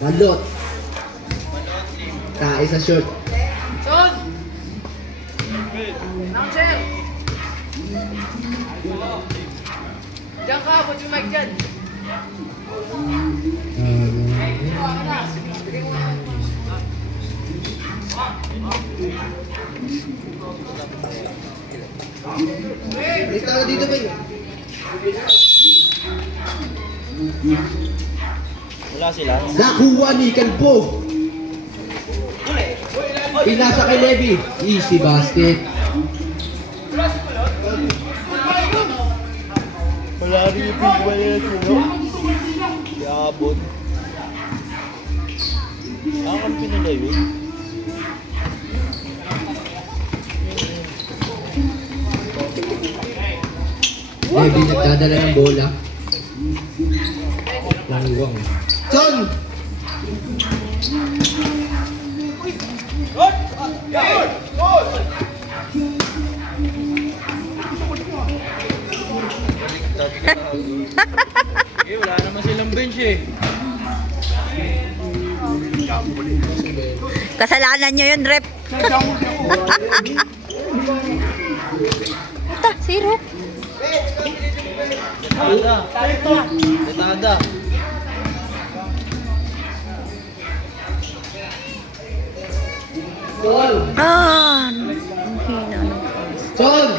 Balot. Tae sa short. Son! Announcer! Diyan ka, put yung mic dyan. Dito ka dito ba yun? Wala sila. Nakuha ni Kalbo. Pinasa kay Levy. Easy basket. Wala rin yung pigwa nila sino. Yabot. Kakampi nila yun. Levy nagdadala ng bola. Languwang. Son! Eh, wala naman silang bench eh. Kasalanan nyo yun, rep. Ata, zero. Detada. Detada. Ah, ang hina ng pass. Son!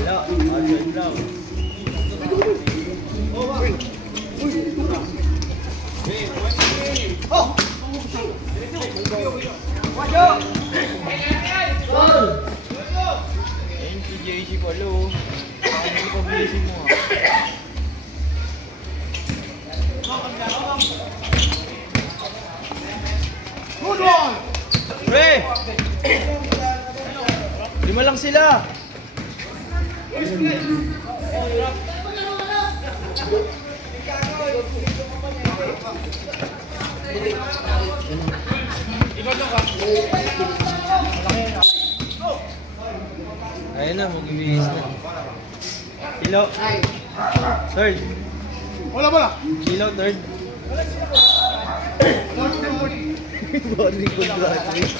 Wala. Arjan daw. Ayun si JC pala oh. Ano pa busy mo ah. Pre! 5 lang sila! Ayun na, mag-ibigis na. Kilo. Third. Wala ba na? Kilo, third. Boring ko graduate.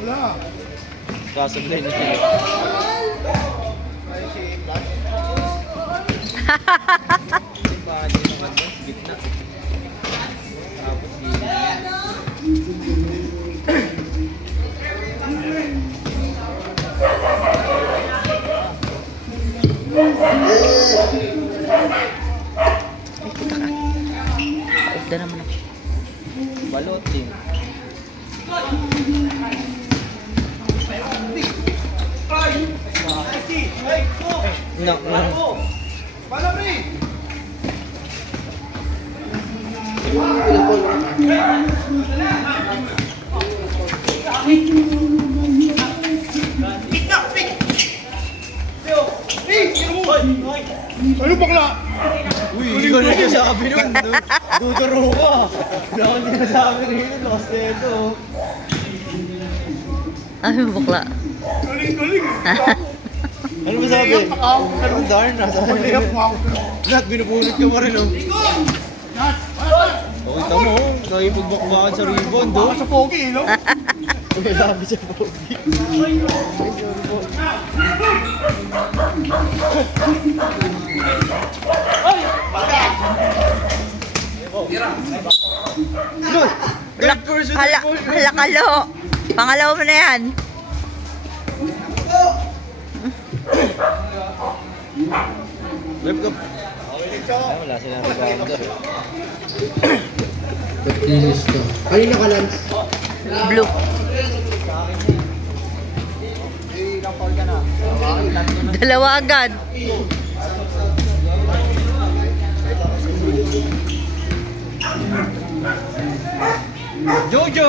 Wala. Kasablay na Kilo. Simbahan yun naman ba? Gitna. Tapos Paugda naman ako. balot din. No, no. Ano bakla? Uy, hindi ko na sabi nun. Duduro ka. Wala akong sinasabi rin. Lost na ito. Ay, bakla. Galing. Ano ba sabi? Ang darn na. Nat, binupulot ka pa rin oh. Okay, tamo. Nakipagbakbakan sa rebound oh. Sa pogi, no? Okay, sabi sa pogi. Halakalo. Pangalawa mo na yan. Left go. Ay, wala silang rebounder. Pagdinis to. Kanina ka, Lance? Blue. Dalawa agad. Jojo!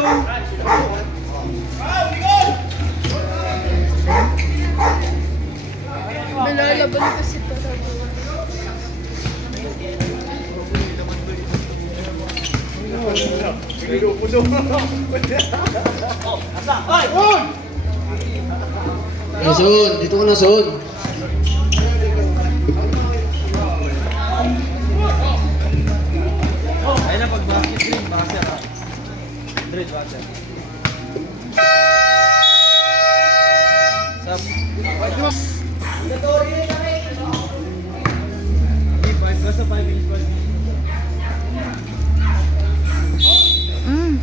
Nalalaban kasi ito. Nason! Dito ka, Nason! Solid water. Stop. Basta 5 minutes. Mm.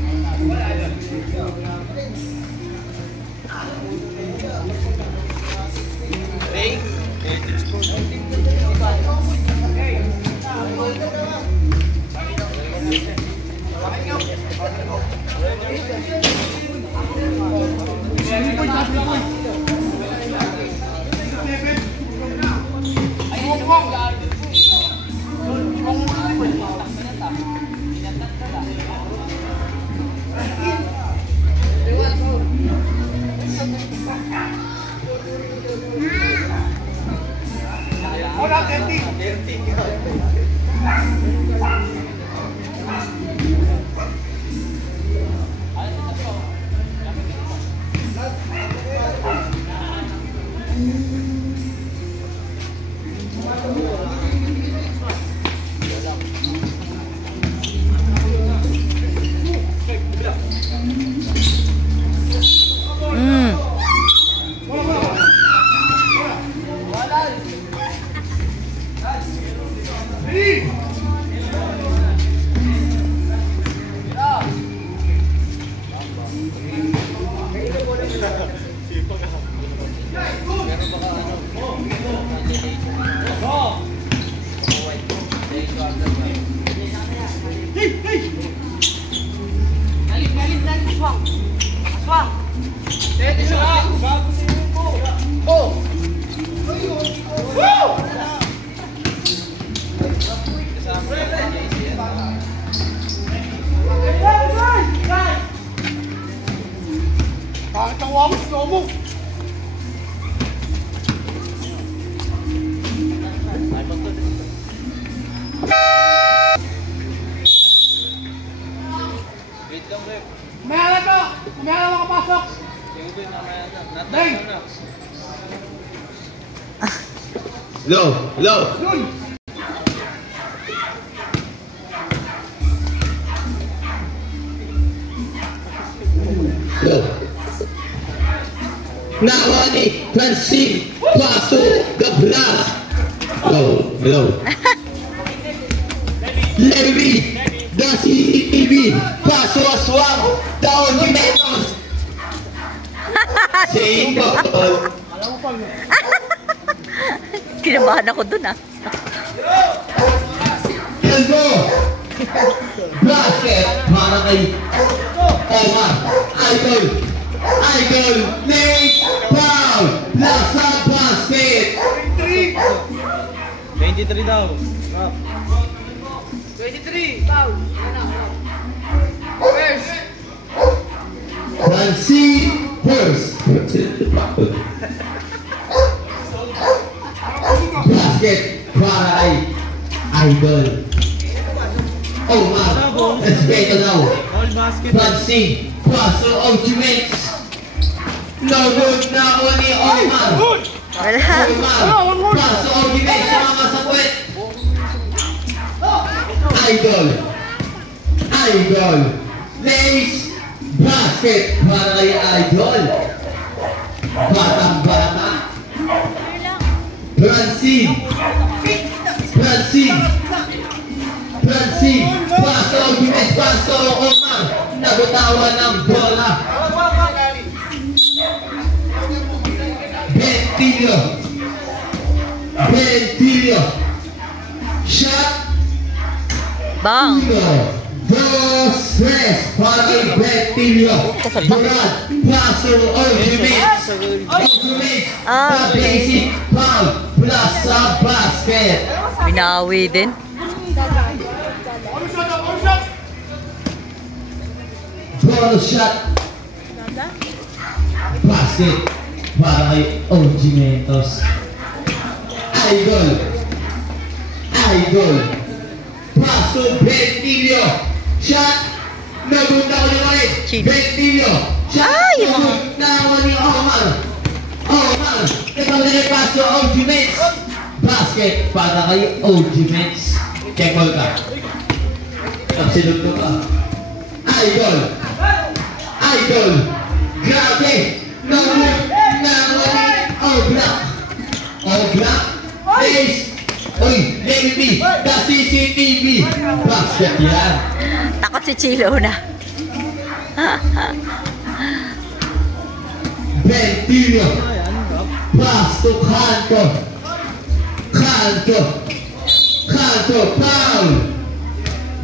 Wala, 30. Mm. Bakit ang wamo? Slow mo. Kumaya na to! Kumaya na makapasok! Deng! Low, low. Yun! Low. Nawani, Francine, Paso, Gablas. Low, low. Larry, the CCTV, Paso Aswang, Down Jimenez. Saying ball. Kinabahan ako dun ah. Elbo. Basket para kay Omar. Idol. Idol. Nate. Foul. Nasa basket. 23 daw. Stop. 23. Foul. First. Francine first. Basket para kay Idol. Omar. Respeto daw. All basket. Francine. Paso ultimates. Logod na ako ni Omar. Wala. Omar. Paso ultimates sa mga sakwet. Idol. Idol. Lace. Basket para kay Idol. Batang bata. Francine. Francine. Francine. Paso ultimates. Paso Omar. Nagutawan ng bola. Ventilio. Ventilio. Shot. Bang. 1, 2, 3. Para kay Ventilio. Brad. Paso ultimates. Ultimates. Ah, The basic foul. Plus sa basket. Binawi din. Bonus shot. Basket para kay OG Mentos. Idol. Idol. Paso Ventilio. Shot. Nagunta ko yung ulit. Cheat. Ventilio. Shot. Ay, yung mga- Nagunta ni Omar. Omar. Ito na yung paso OG Mens. Basket para kay OG Mens. Check ball ka. Absolute ka. Idol. Idol. Grabe. All black. Face. Uy, Navy. The CCTV. Basket yan. Takot si Chilo na. Ventilio. Pass to Canto. Foul.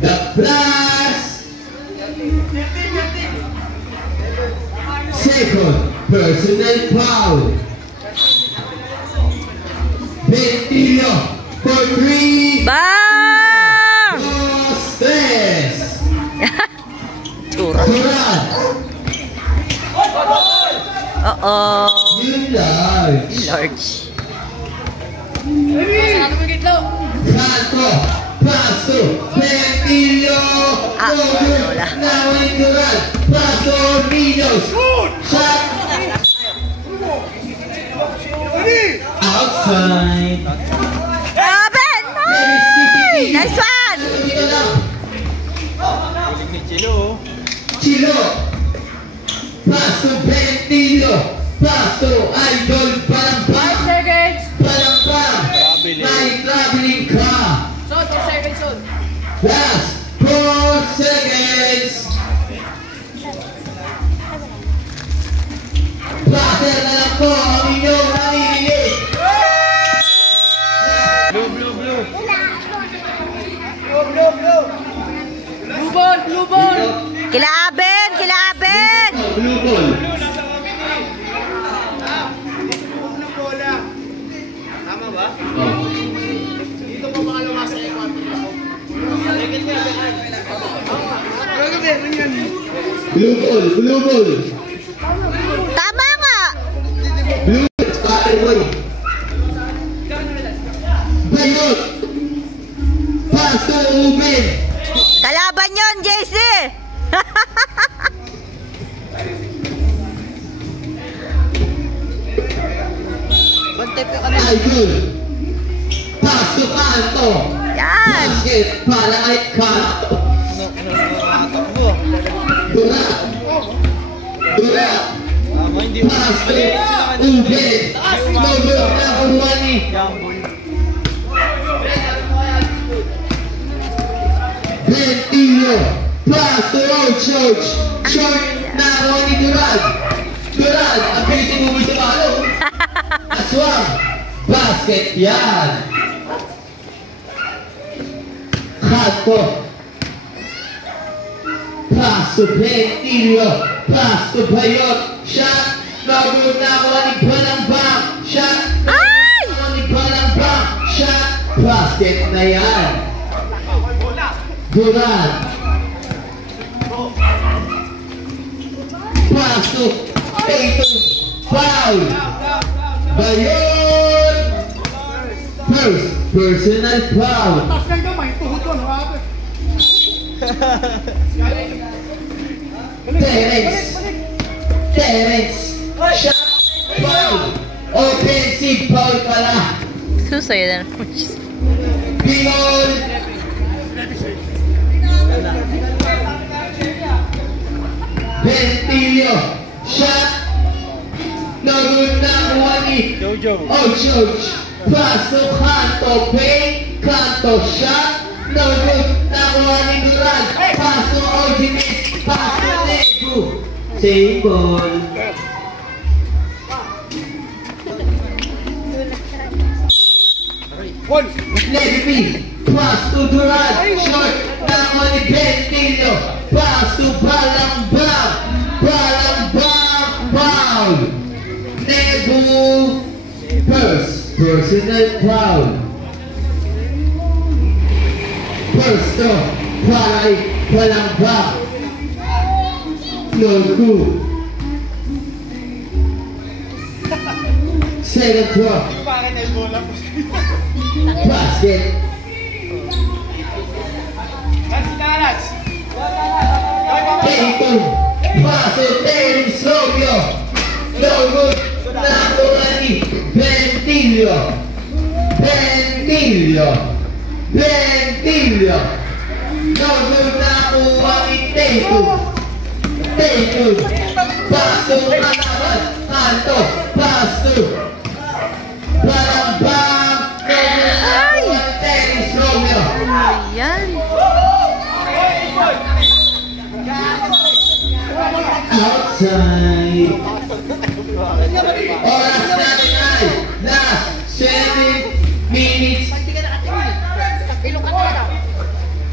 The blast. Second, personal foul. Ventilio for 3. Bang! Costes. Chura. Duran. Oo. Yun large. Large. Masarap mo gitlo. Canto. Paso. Ventilio. Ah, Over. wala. Now in Duran. Paso. Minos. Shot. Outside. Ben! Ay! Nice one! Dito lang. Hilig ni Chilo. Chilo. Paso. Ventilio. Paso. Idol. 5 Palambang. seconds. Palambang. May traveling car. Son, 2 seconds, son. Last 4 seconds. Placer na lang po ang inyong nanginginig. Blue. Blue ball. Kila Aben! Blue ball. Tama ba? Oh. Dito pa baka lumasa yung 4. Blue ball. Tama nga! Blue ball. Bayot. Paso Umen. Kalaban yon, JC! Idol. Paso Canto. Yan! Basket para kay Canto. Takbo. Dura. Tama, hindi mo. Paso Mali. Umen. Double na Uwani. Jambol. Ventilio. Paso Church. Short na Ronnie Duran. Ang piling mo sa malo. Aswang. Basket yan. Canto. Paso Ventilio. Paso Bayot. Shot. Double na Ronnie Palambang. Shot. Ay! Ronnie Palambang. Shot. Basket na yan. Duran. Pasok. Tatum. Foul. Bayon. First. Personal foul. Terence. Shot. Foul. Offensive foul pala. Susayo na naman. Bingol. Ventilio. Shot. No good na Juani. Jojo. George. Paso Canto. Pay. Canto. Shot. No good na Juani Duran. Paso Ultimate. Paso Nego. Same ball. Levy. Pass to Duran. Short na Juani Ventilio. Pass to Palambang. Foul. Nego. First. Personal foul. First to Palambang. No good. Second throw. Basket. Tatum. Paso Terence Romeo. No good. Nakurani. Ventilio. No good. Nakurani. Tatum. Take two. Pass to kalaban. Kanto. Pass to. Balambang. One tennis Romeo. Yan. Outside. Oras natin ay last 7 minutes.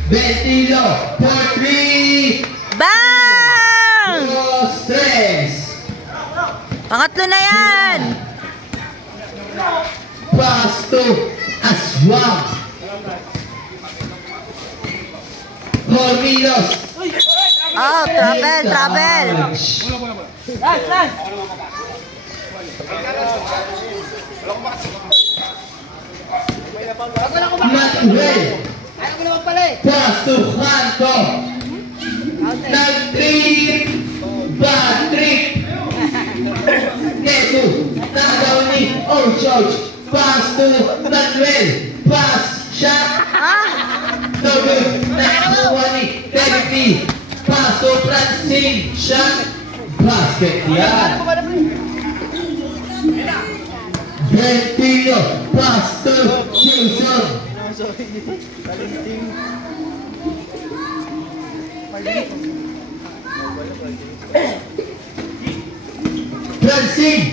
Ventilo for 3. Bang! No stress. Pangatlo na yan. Pass to Aswang. Hormilos. Oh, trouble. Manuel. Ayaw ko naman pala eh. Pass to Kanto. Nag-trip. Bad trip. Neto. Nagaw ni George. Pass to Manuel. Pass. Shot. No good. Nakakuha ni Teddy. Pass to Francine. Shot. Basket yan. Ventilo. Pass to Wilson. Francine.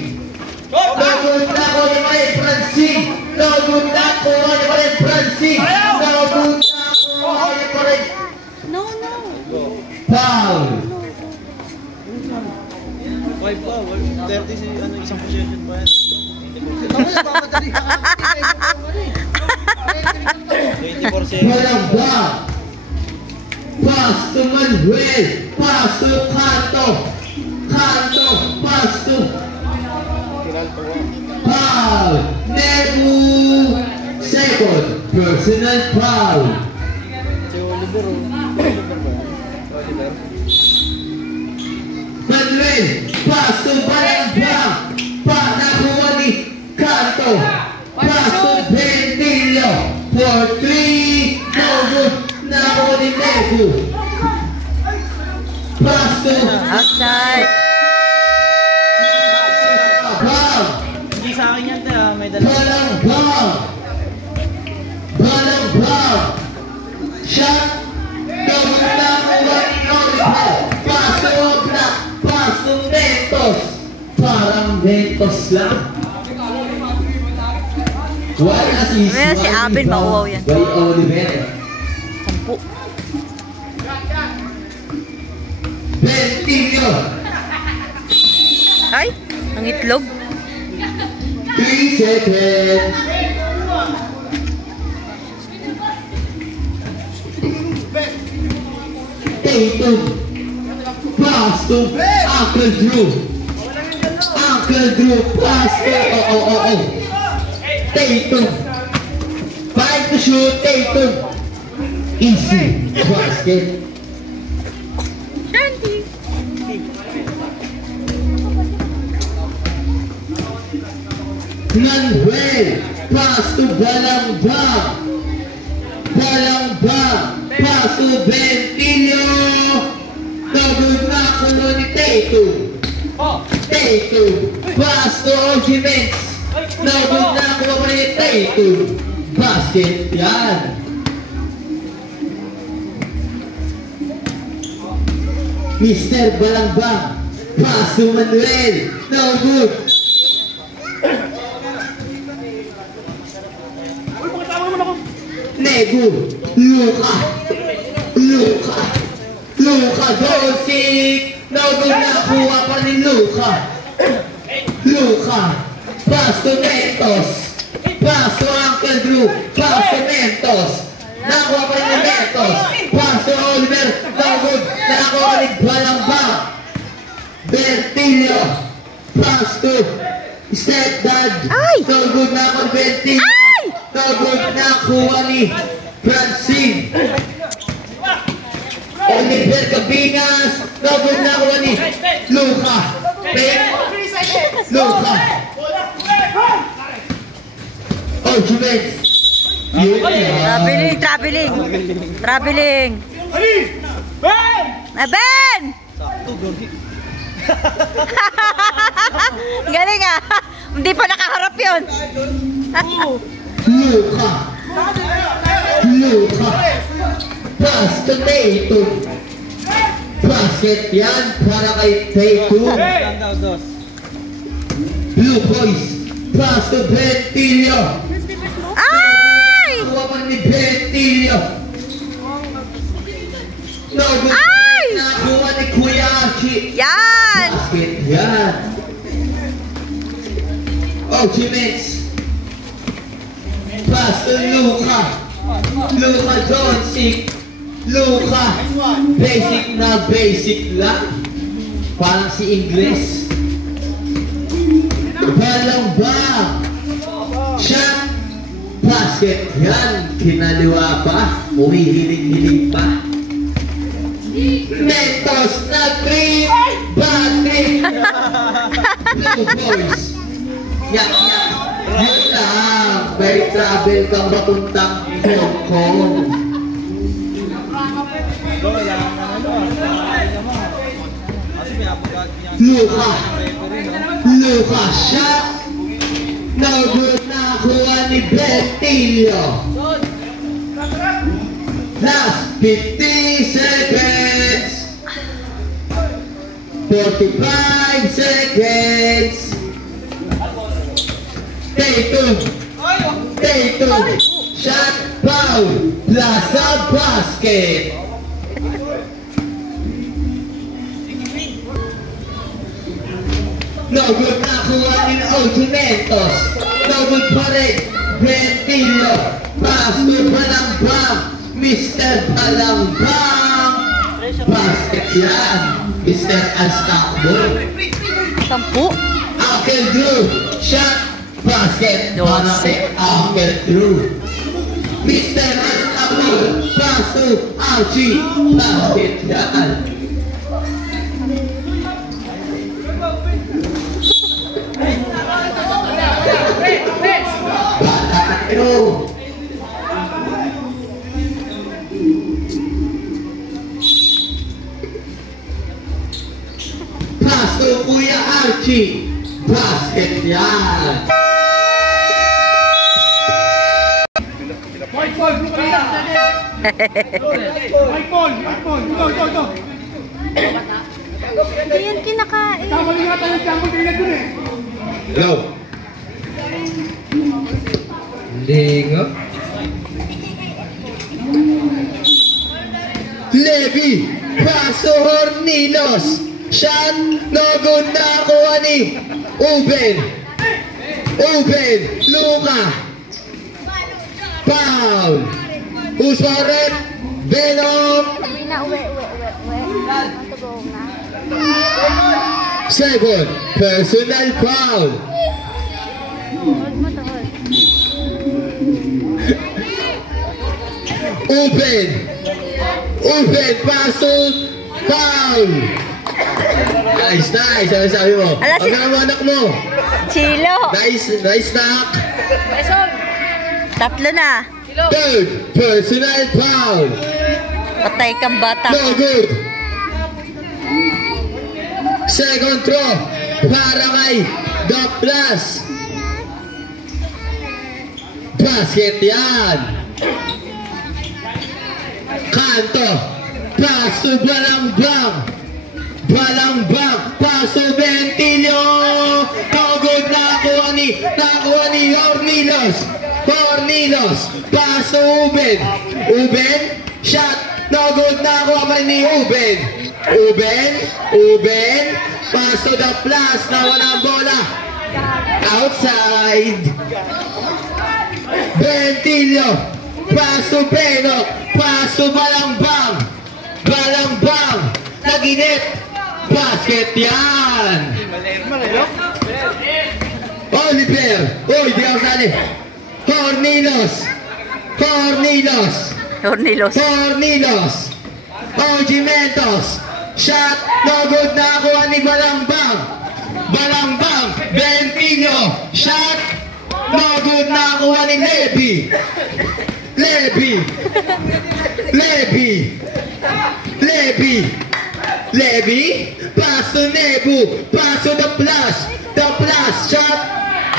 Nagod na ko ni Marin Francine. Nagod na ko ni Marin Francine. Nagod na ko ni Marin. No. Foul. 5 pa, 30 si ano, isang possession pa yan. Tapos nagmamadali ka kami, 24 seconds. Walang block. Pass to Manuel. Pass to Kanto. Kanto. Pass to foul. Nebu. Second. Personal foul. Si Oliver, Oliver ba? Oliver? Manuel. Pass to Balambang. Nakuha ni Kanto. Pass to Ventilo. For 3. No good. Nakuha ni Nebu. Pass to Outside. Bang. Hindi sa akin yan, tayo, may dalawa. Balambang. Shot. Nakuha ni Oliver. Pass to Oblak. Pass to Mentos. Parang Mentos lang. Why assist? Well, si Abel mauwaw yan. By Oliver. 10. Ventilio. Ay, ang itlog. 3 seconds. Tatum. Pass to Uncle Drew. Uncle Drew. Pass to Tatum. 5 to shoot. Tatum. Easy. Basket. Manuel. Pass to Balambang. Pass to Ventilio. Nagod na kulo ni Tatum. Pass to Ogimens. Nagod na kulo ni Tatum. Basket yan. Mr. Balambang. Pass to Manuel. No good. Nebu. Luka Doncic. No good na kuha pa ni Luka. Pass to Mentos. Pass to Uncle Drew. Pass to Mentos. Nakuha pa ni Mentos. Pass to Oliver. No good. Nakuha ni Balambang. Ventilio. Pass to Stepdad. No good na ako Ventilio. No good na kuha ni Francine. Oliver Cabinas. No good na kuha ni Luka. Jumens. Traveling. Ben! to, Gogi. Galing ah. Hindi pa nakaharap yun. Luka. Luka. Pass to Tatum. Basket yan para kay Tatum. Stand out, dos. Blue Boys. Pass to Bentillo. Ay! Nakuha ni Bentillo. No good. Ay! Nakuha ni Kuyashi. Yan! Basket yan. Ultimates. Pass to Luka. Luka Doncic. Luka. Basic na basic lang. Parang si Ingles. Balang ba? Shot. Basket yan. Kinaliwa pa. Umihiling-hiling pa. Mentos na 3. Battery. Blue Boys. Yak, yak. Yun lang. May travel kang papuntang Hong Kong. Luka. Luka shot. No good na kuha ni Bentillo. Last 50 seconds. 45 seconds. Tatum. Tatum. Shot foul. Plaza basket. No good na kuha ni Ultimatos. No good pa rin. Bentillo. Pass to Balambang. Mr. Balambang. Basket yan. Mr. Unstoppable. 10. Uncle Drew. Shot. Basket. Para kay Uncle Drew. Mr. Unstoppable. Pass to Archie. Basket yan. Pero pass to Kuya Archie. Basket yan. White ball, blue ball. White ball. Ito. Hindi yan kinakain. Tama rin nga tayo ng jungle kayo na dun eh. Hello. Hindi nga. Levi. Paso Hornilos. Shot. No good na kuha ni Uben. Luka. Foul. Who's for it? Venom. Uwi na, uwi. Matugong na. Second. Personal foul. Hold mo to, hold. Uben. Paso. Foul. Nice. Ano sabi mo? Ala, Ang mga anak mo. Chilo. Nice knock. Tatlo na. Third, personal foul. Patay kang bata. No good. Second throw. Para kay Doc Plus. Basket yan. Kanto. Pass to Balambang. Paso Bentillo. No good. Nakuha ni Hornilos. Paso Uben. Shot. No good. Nakuha pa ni Uben. Paso the plus. Nawala ang bola. Outside. Bentillo. Paso Beno. Paso Balambang. Naginip. Basket yan. Oliver. Uy, di ako sali. Hornilos. Ojimentos. Shot. No good. Nakuha ni Balambang. Bentillo. Shot. No good. Nakuha ni Levy. Levy, pass to Nebu, pass to the plus, shot,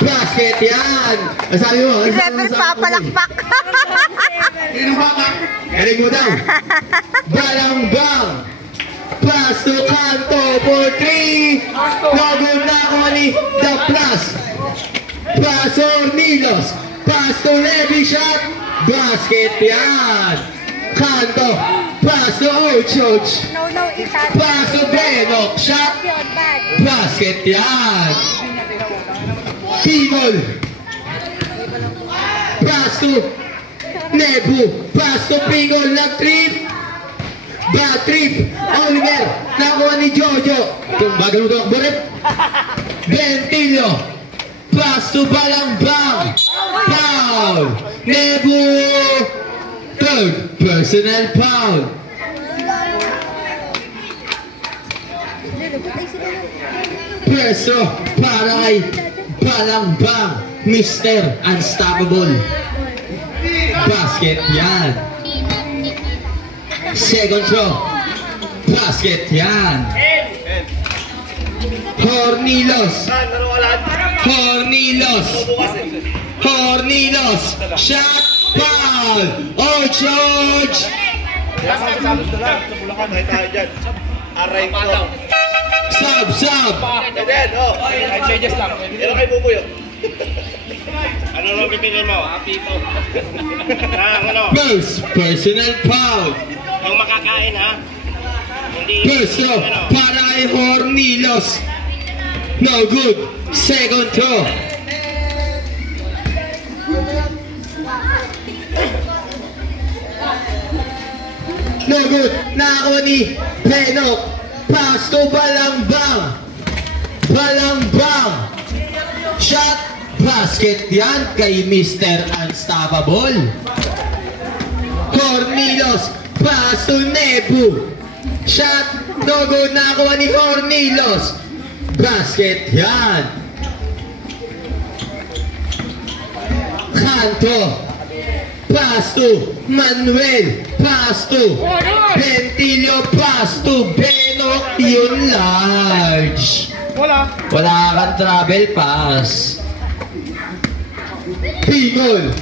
basket yan. Ang sabi mo, Never papalakpak. galing mo daw. Balang-bang, pass to Kanto for 3. Nagod na ako ni the plus. Pass to Nilos, pass to Levy, shot, basket yan. Kanto, pass to Ochoch. No, isa. Pass to Benok, shot, basket yan. Pingol. Pass to Nebu, pass to Pingol, nag-trip. Bad trip, Oliver, nakuha ni Jojo. Bagal mo ito, Borep. Bentillo, pass to Balangbang. Foul. Nebu, third personal foul. Pwesto para kay Balangbang, Mr. Unstoppable. Basket yan. Second throw. Basket yan. Hornilos. Hornilos. Shot. Foul. Oh, George. Sub. Ano lang pipinin mo? Pito. First personal foul. Yung makakain ha? Hindi. First throw para kay Hornilos. No good. Second throw. No good. Nakakuha ni Benok. Pass to Balangbang. Shot. Basket yan kay Mr. Unstoppable. Hornilos. Pass to Nebu. Shot. No good. Nakakuha ni Hornilos. Basket yan. Kanto. Pass to Manuel. Pass to Bentillo. Pass to Benok. Yun large. Wala kang travel pass. Pingol.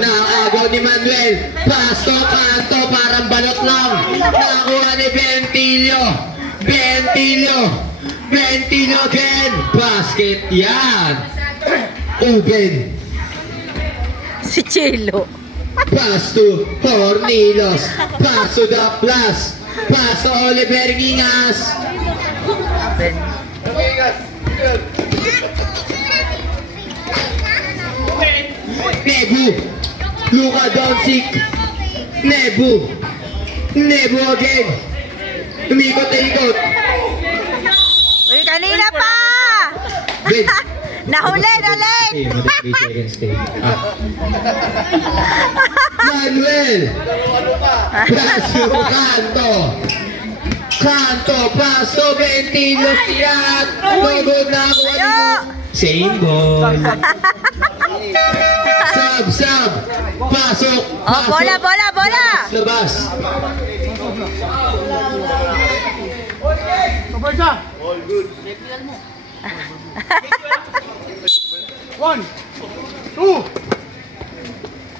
Nakakagaw ni Manuel. Pass to Kanto. Parang balot lang. Nakakuha ni Bentillo again. Basket yan. Uben. Si Chilo. Pass to Hornilos. Pass to the plus. Pass to Oliver Gingas. Nebu. Luka Doncic. Nebu again. Umikot-ikot. Uy, kanina pa! Ben. Nahuli. Manuel. Pass to Kanto. Pass to Bentillo. Siat. Nagod na ako. Same ball. Sub. Pasok. Oh, bola. Labas. All good. 1, 2.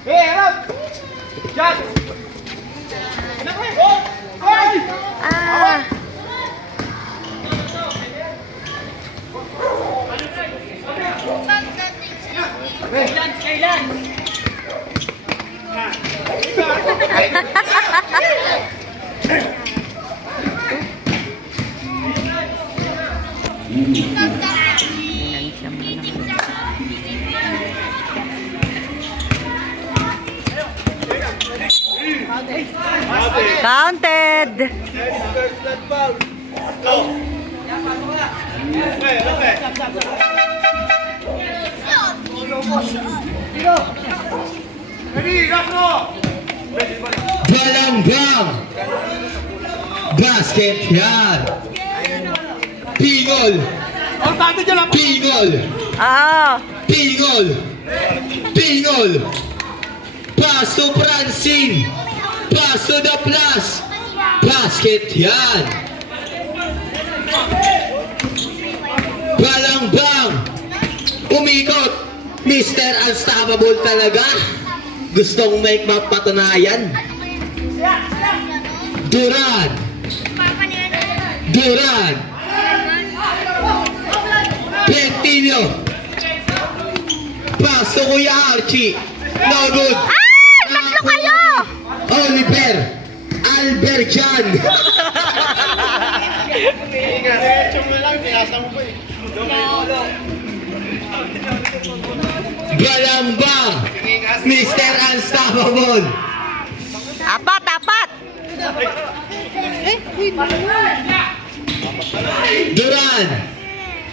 Hey, harap! Shot! Ah. Counted. Balangbang. Basket yan. Pingol. Ah. ball. Pass to Francine. Pass to the plus. Basket yan. Balang-bang. Umikot. Mr. Unstoppable talaga. Gustong make mapatunayan. Duran. Duran. Pentillo. Pass to Kuya Archie. No good. Ay! Tatlo kayo! Oliver. Alberjan. Galambang. Mr. Unstoppable. Apat, apat! Duran.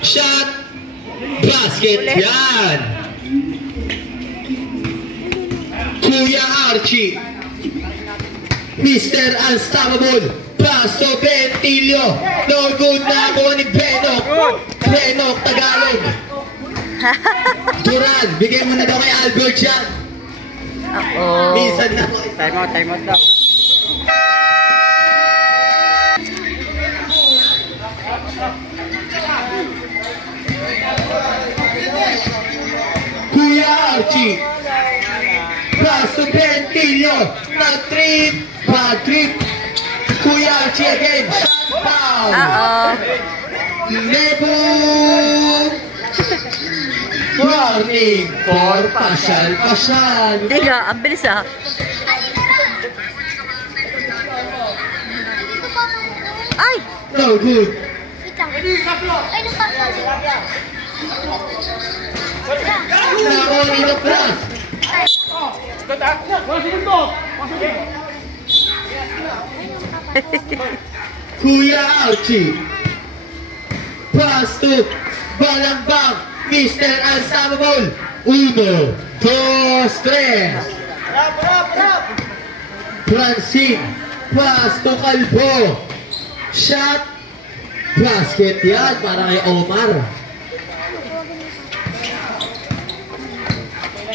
Shot. Basket yan. Kuya Archie. Mr. Unstoppable. Pass to Pentillo. No good na ako ni Benok. Benok, Tagalog. Duran, bigay mo na daw kay Albert yan. Oo. Minsan na ako. Time out daw. Kuya Archie. Pass to Pentillo. Nag-trip. Bad trip. Kuya Archie again. Shot down. Oo. Nebo. Warning for pasyal-pasyal. Hindi nga, ang bilis ah. Ay! No good. Nakoni the plus. Kuya Archie. Pass to Balangbang. Mr. Unstoppable. 1, 2, 3. Francine. Pass to Calvo. Shot. Basket yan para kay Omar.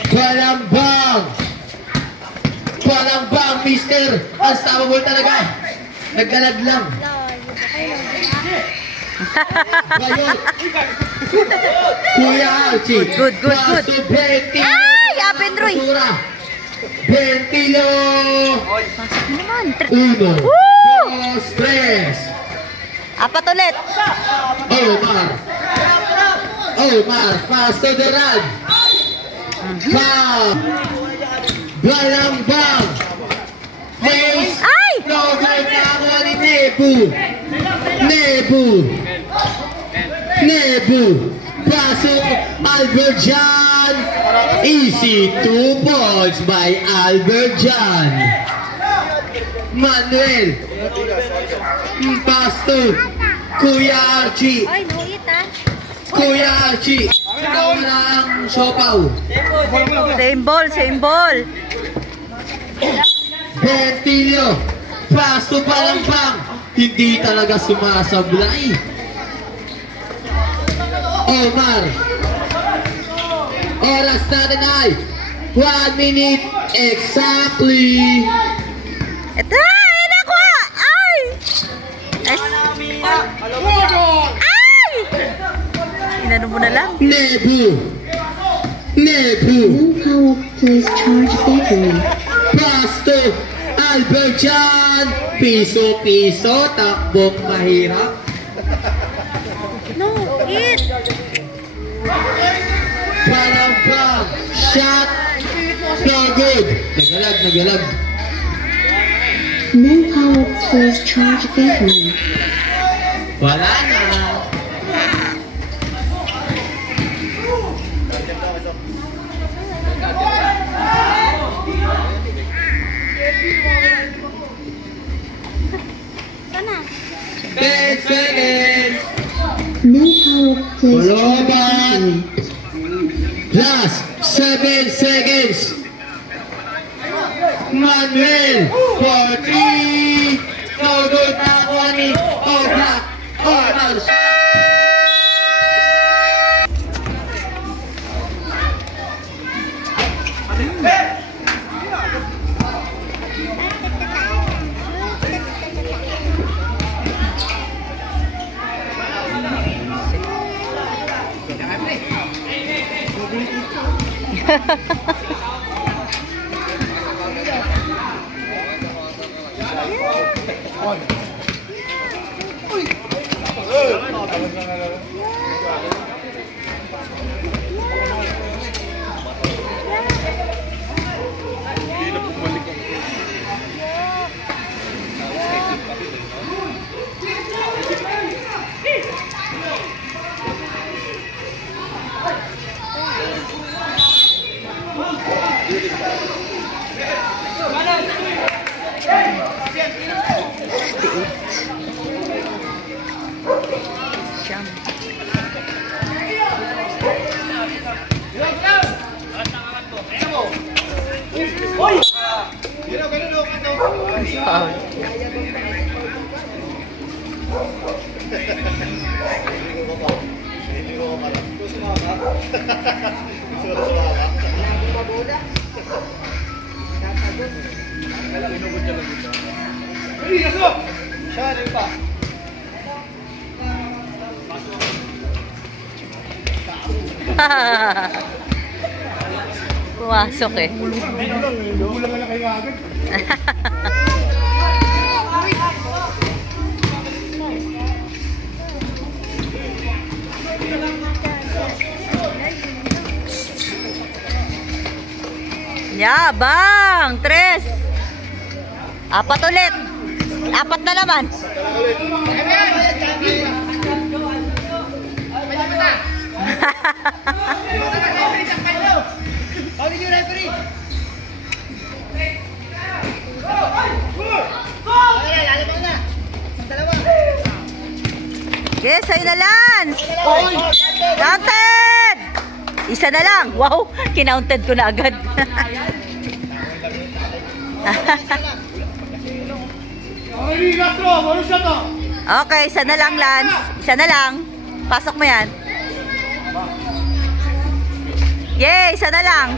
Balambang. Balambang, Mr. Unstoppable talaga. Naggalag lang. Bayot. Kuya Archie. Good, good, Pass good. to Bentillo. Ay! Abendroy! Bentillo. Pasok na naman. 1, Woo! 2, 3. Apat ulit. Omar. Omar. Pass to the run. Bam. Balambang. Mace. Ay! No good na ako ni Nebu. Nebu. Nebu. Pasok Alberjan. Easy 2 points by Alberjan. Manuel. Pass to Kuya Archie. Ay, nuhit ah. Kuya Archie. Ikaw na ang siopaw. Same ball, same ball. Bentillo. Pass to Balambang. Hindi talaga sumasablay. Omar. Oras natin ay 1 minute exactly. Ito! Ay, nakuha! Ay! Ay! Inano mo na lang? Nebu. Nebu. Willpower plays charge bakery. Pass to Alberjan. Piso-piso. Takbong mahirap. No, it! Balambang. Shot. No good. Nagalag, nagalag. Willpower plays charge bakery. Wala na. Sana? 10 seconds. Willpower plays Wala charge ba? bakery. Last 7 seconds. Manuel for 3. No good na ako ni Omar. Omar. Pumasok eh. Yabang! 3. 4 ulit. 4 na naman. Okay, sa'yo na, Lance. Counted! Isa na lang. Wow, kinounted ko na agad. Okay, isa na lang, Lance. Isa na lang. Pasok mo yan. Yay, isa na lang.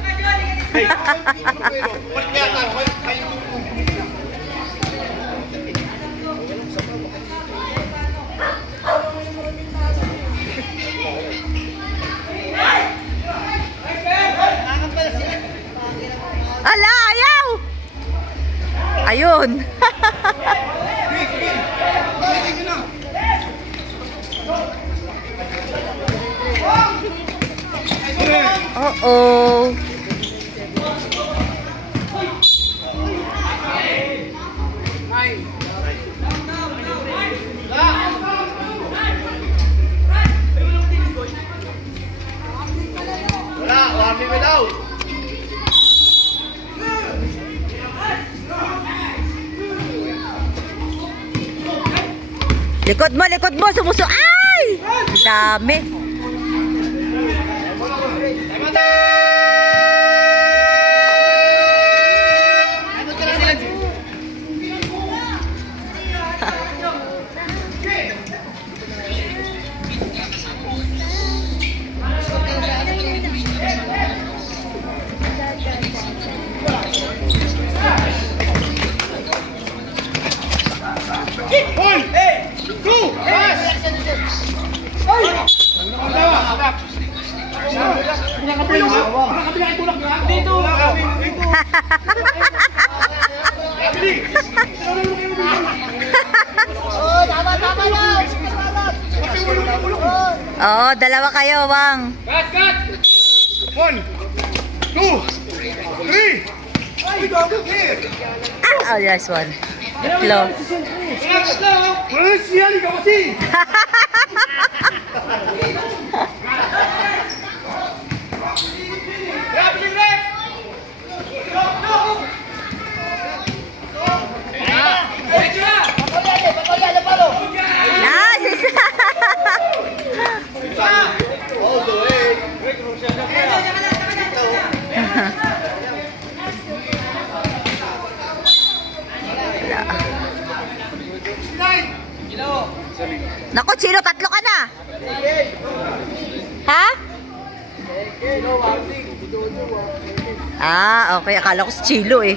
Ala, ayaw! Ayun. Uh-oh. Wala, warning mo daw. Likod mo, sumuso. Ay! Dami. Oh, dalawa kayo, Wang. Cut! 1, 2, 3. Oh, nice one. Tatlo. Wala siya, ikaw kasi. Nice! All the way. Naku, Chilo, 3 ka na. Ha? Ah, okay. Akala ko si Chilo eh.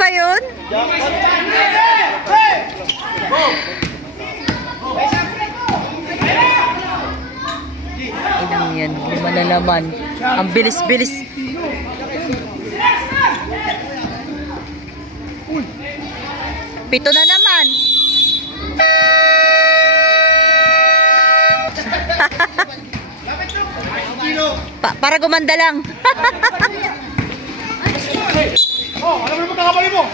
ba yun? Inang yan, malalaman. Ang bilis-bilis. Pito na naman. Para gumanda lang. Oh, alam mo naman kakabali mo.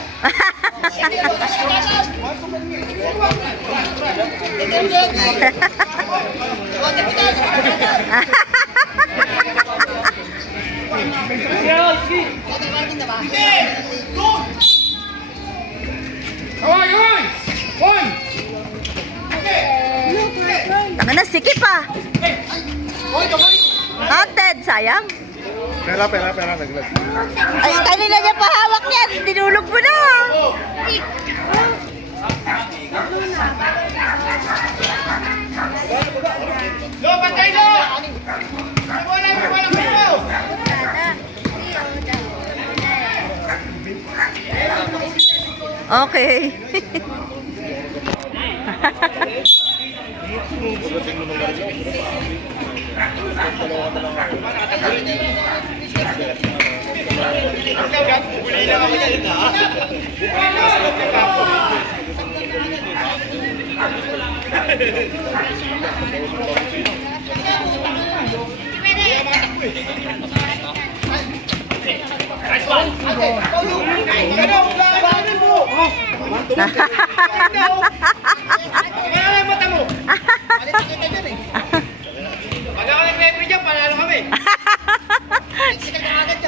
Hoy, hoy! Hoy! Tanga na, sikip ah. Ted, sayang. Pera, naglag. Ay, kanina niya pahawak yan. Dinulog mo na. Lo, pantay lo! Wala mo! Okay.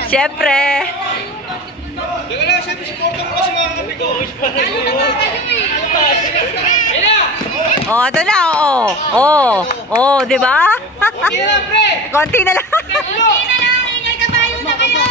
Siyempre. Oh, ito na. Oh, di ba? Konti na lang. Ingay kabayo na kayo!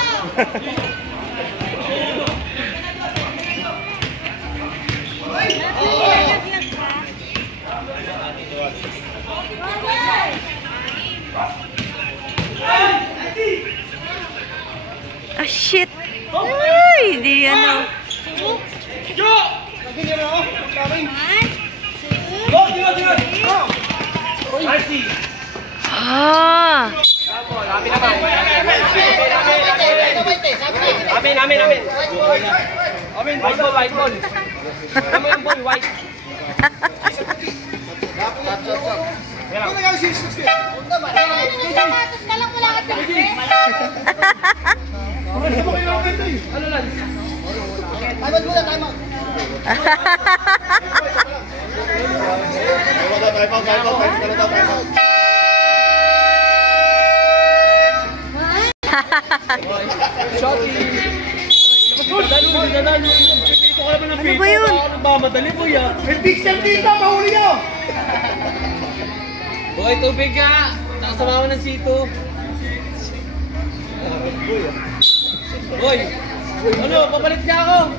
Ah, shit. Ay, di ano. Ah. Amin, white ball. Ano yung ball, white? Ano ba yun? Madali mo yan. May pixel dito, mahuli nyo! Boy, tubig ka. Nakasama mo ng sito. Boy, ano, papalit niya ako.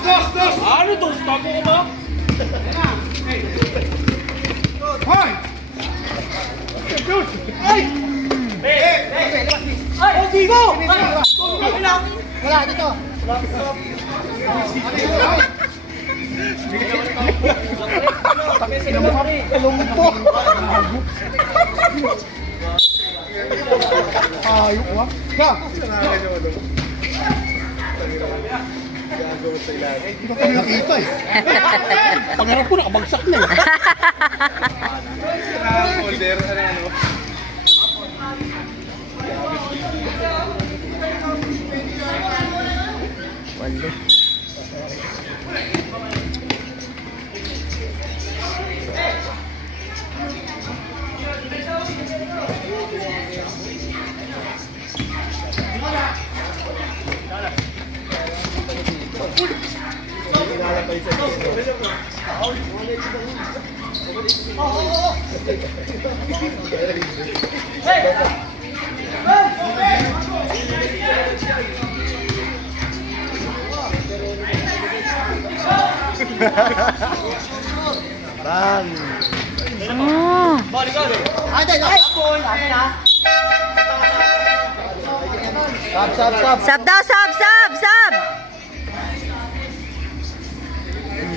Dos! Ano to? Stop ko ba? Hoy! Ay! Ay! Oh, sigo! Wala, dito. Lumpo! Ayok mo. Ka! Hindi ko kami nakita eh. Pangarap ko nakabagsak na eh. Walo. Bang! Oh. Sab daw, sab.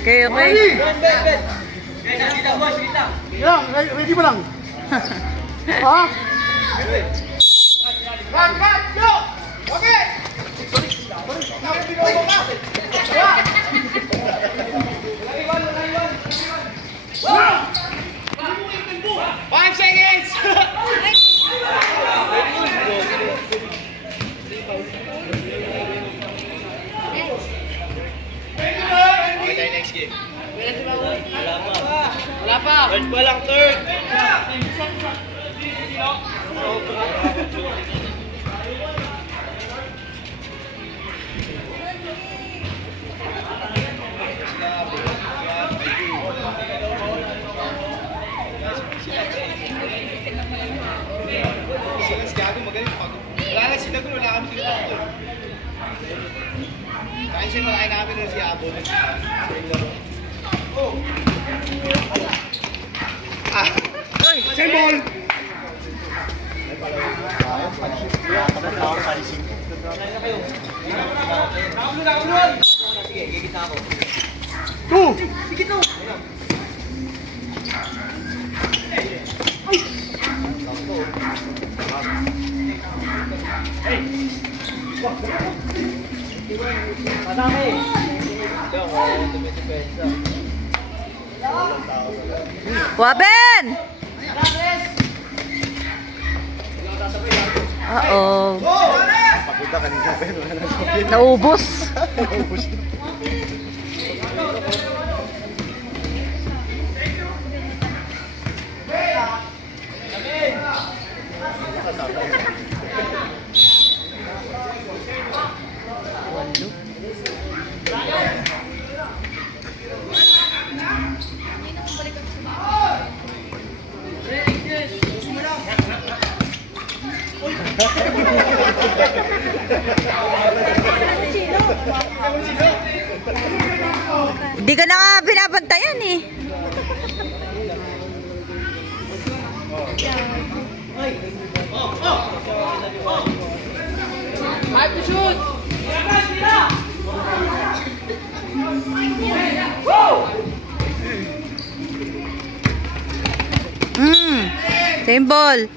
Okay. Yan, ready mo lang. Ha? Cut, go! Okay! Five seconds! Okay, next game. Wala pa. Third pa lang, third. Wala na sila kung wala kami sila. Kaya siya malaki namin na si Abo. Oh! Ah! Same ball! Two! Waben! Uh-oh. Papunta kanina, pero wala na. Naubos. Naubos na. Hindi ka na nga binabantayan eh. Five to shoot! Same ball.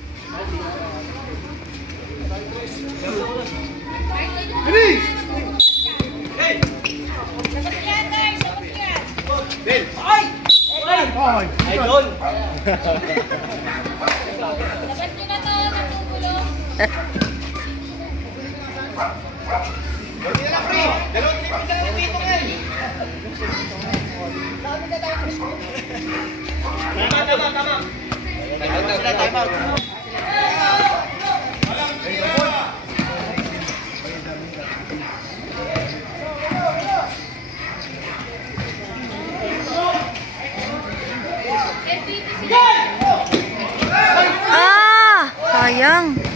Idol! Dapat nyo na to, natutulo. Hindi na lang, pre! Dalawang trip na lang dito ngayon! Tama! Time out! Ah! Sayang.